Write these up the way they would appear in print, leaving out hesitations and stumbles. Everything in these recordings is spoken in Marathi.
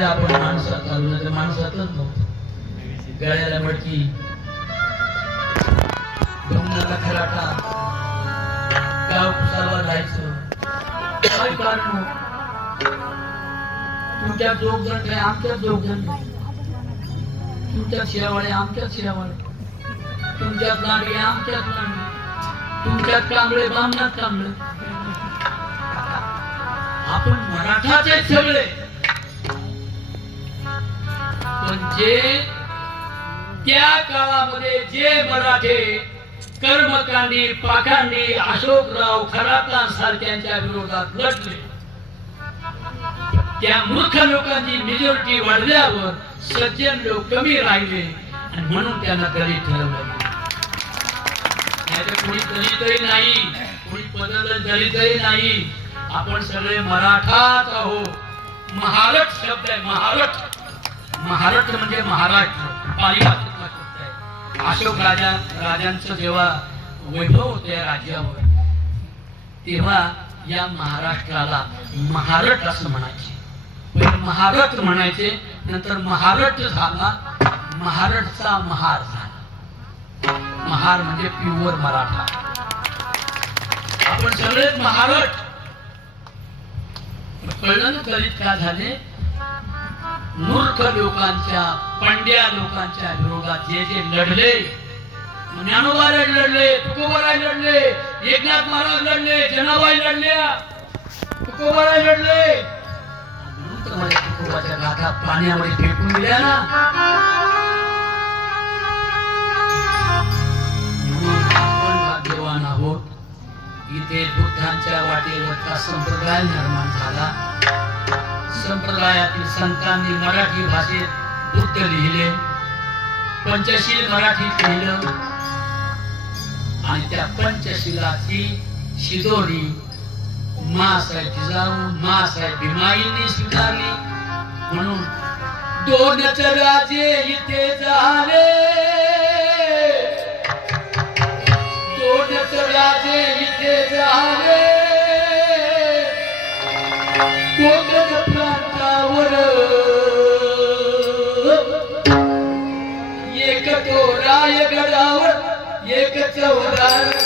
आपण माणसात आलो नाही तर माणसातच नव्हतं. गळ्याला मटकी, ब्रह्मनाला खराटा, गाव पुसावा जायचं, काय कारण? तुमच्या जोगजण काय आमच्यात जोगजण नाही, तुमच्यात शिरावाळे आमच्यात शिरावाळे, तुमच्यात लांडगे आमच्यात लांडगे, तुमच्यात कांबळे बामणात कांबळे. आपण मराठाचे सगळे, पण जे त्या काळामध्ये जे मराठे कर्मकांडी पाखांडी अशोकराव खरातां सारख्यांच्या विरोधात लढले, त्या मूर्ख लोकांची मेजॉरिटी वाढल्यावर सज्जन लोक कमी राहिले आणि म्हणून त्यांना दलित ठरवलं. कोणी दलितही नाही, कोणी पदल दलितही नाही, आपण सगळे मराठाच आहोत. महाराष्ट्र शब्द आहे, महाराष्ट्र, महाराष्ट्र म्हणजे महाराष्ट्र, पाली भाषेतला शब्द आहे. अशोक राजांचं जेव्हा वैभव होते या राज्यावर, तेव्हा या महाराष्ट्राला महाराष्ट्र असं म्हणायचे. पहिले महाराष्ट्र म्हणायचे, नंतर महाराष्ट्र झाला, महाराष्ट्रचा महार झाला. महार म्हणजे प्युअर मराठा. आपण सगळेच महाराष्ट्र. कळलं ना दलित का झाले? मूर्ख लोकांच्या, पंड्या लोकांच्या विरोधात जे जे लढले, ज्ञानोबा लढले, तुकोबाराय लढले, एकनाथ महाराज लढले, जनाबाई लढल्या, तुकोबाराय लढले, म्हणून तर मला तुकोबाच्या गाथा पाण्यामध्ये फेकून दिल्या ना. आपण भाग्यवान आहोत. इथे बुद्धांच्या वाटेवरचा संप्रदाय निर्माण झाला. संप्रदायातील संतांनी मराठी भाषेत बुद्ध लिहिले, पंचशील मराठीत लिहिलं, आणि त्या पंचशिलाची शिदोरी माँसाहेब जिजाऊ, माँसाहेब भीमाईंनी स्वीकारली. म्हणून दोनच राजे इथे झाले, दोनच राजे इथे झाले, कोकण प्रांतावर एक तो रायगडावर, एक चौदार.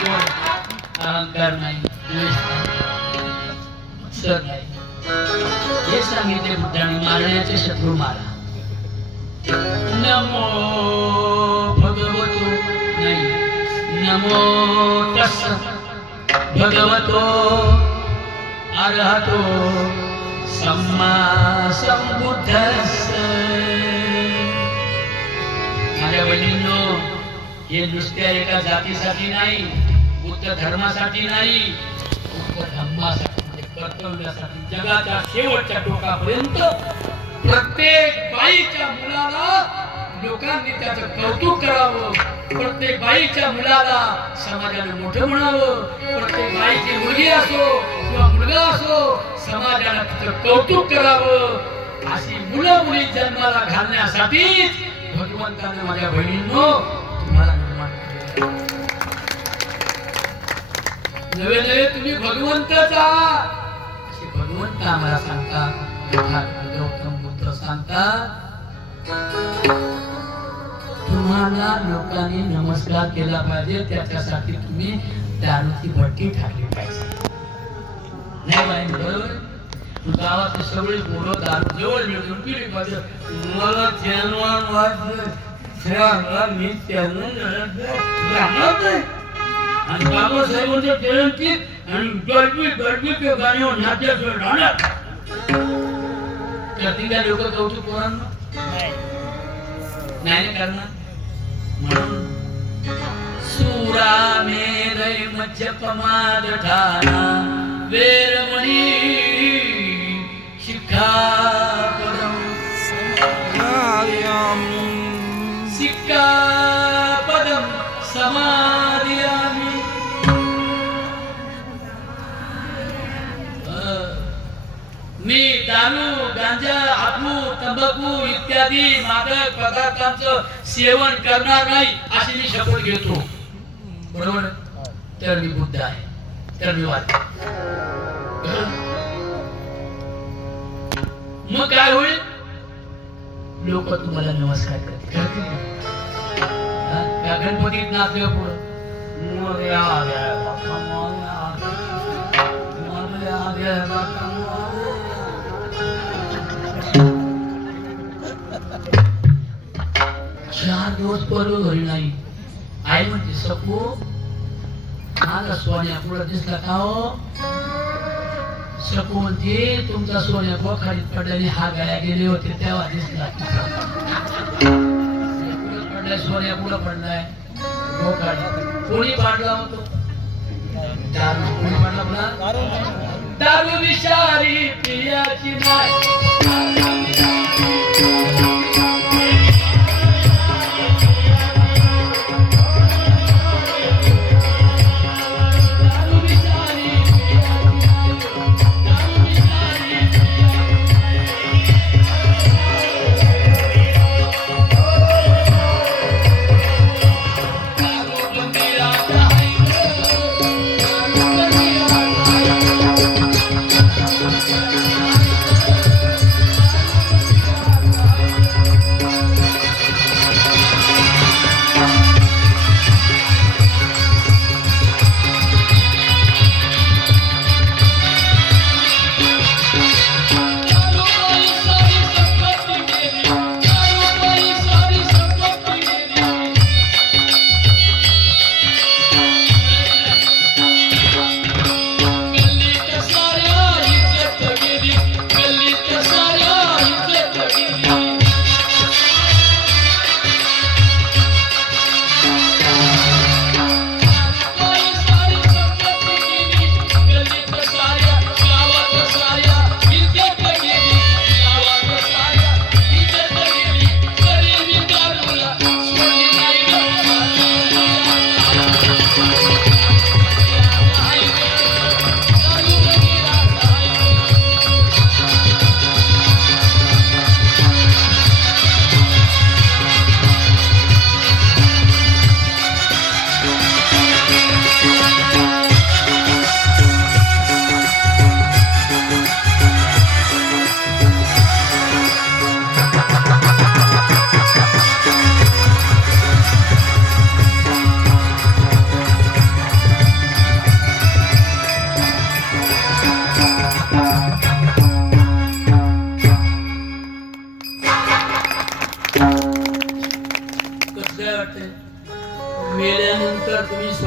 अहंकार नाही, द्वेष नाही, मत्सर नाही. हे सांगितले बुद्धाने. मारण्याचे शत्रू मारा. नमो भगवतो नाही, नमो तस्स भगवतो अरहतो सम्मा संबुद्धस्स. माझ्या बहिणींनो, हे नुसत्या एका जातीसाठी नाही, बुद्ध धर्मासाठी नाही, बुद्ध धम्मासाठी, म्हणजे कर्तव्यासाठी, जगाच्या शेवटच्या टोकापर्यंत प्रत्येक बाईच्या मुलाला लोकांनी त्याचं कौतुक करावं, प्रत्येक बाईच्या मुलाला समाजाने मोठं म्हणावं, प्रत्येक बाईची मुलगी असो किंवा मुलगा असो समाजाने तिचं कौतुक करावं. अशी मुलं मुली जन्माला घालण्यासाठीच भगवंताने माझ्या बहिणींनो तुम्हाला निर्माण केले. नवे नवे तुम्ही भगवंतच आहात असे भगवंत आम्हाला सांगतात. गौतम बुद्ध सांगतात, तुम्हाला लोकांनी नमस्कार केला पाहिजे, त्याच्यासाठी तुम्ही दारूची भट्टी ठाकली पाहिजे. नाही बाई, बरोबर. गावात सगळे पोरं दारू जवळ मिळून पिली पाहिजे. मला जन्म मी आणि बाबासाहेबांच्या जयंतीत आणि गडबी गाणीवर नाट्याचं राहणार. करतील का लोक कौतुक पोरांना? नाही करणार. म्हणून सुरा मेरै मज्जपमाद ठाणा वेरमणी शिखापदम सिक्कापदम समादियामि. मी दारू, गांजा, हातू, तंबाखू इत्यादी मादक पदार्थांचं सेवन करणार नाही अशी मी शपथ घेतो. बरोबर. तर मी बुद्ध आहे, तर मी वाद. मग काय होईल? लोक तुम्हाला नमस्कार करतील. गणपतीत नाचले पुढं चार दिवस बरोबर घरी नाही. आई म्हणते, सपू माझा सोन्या पुढं दिसला का हो? सपू म्हणते, तुमचा सोन्या बोखारीत पडल्याने हा गाया गेले होते तेव्हा दिसला. पडलाय सोन्या पुढं पडलाय बोखारी. कोणी पाडला होतो? दारू. कोणी पाडला पुन्हा? दारू विषारी पियाची नाही.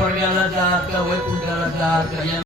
स्वर्गाला जात का वैकुंठाला जात का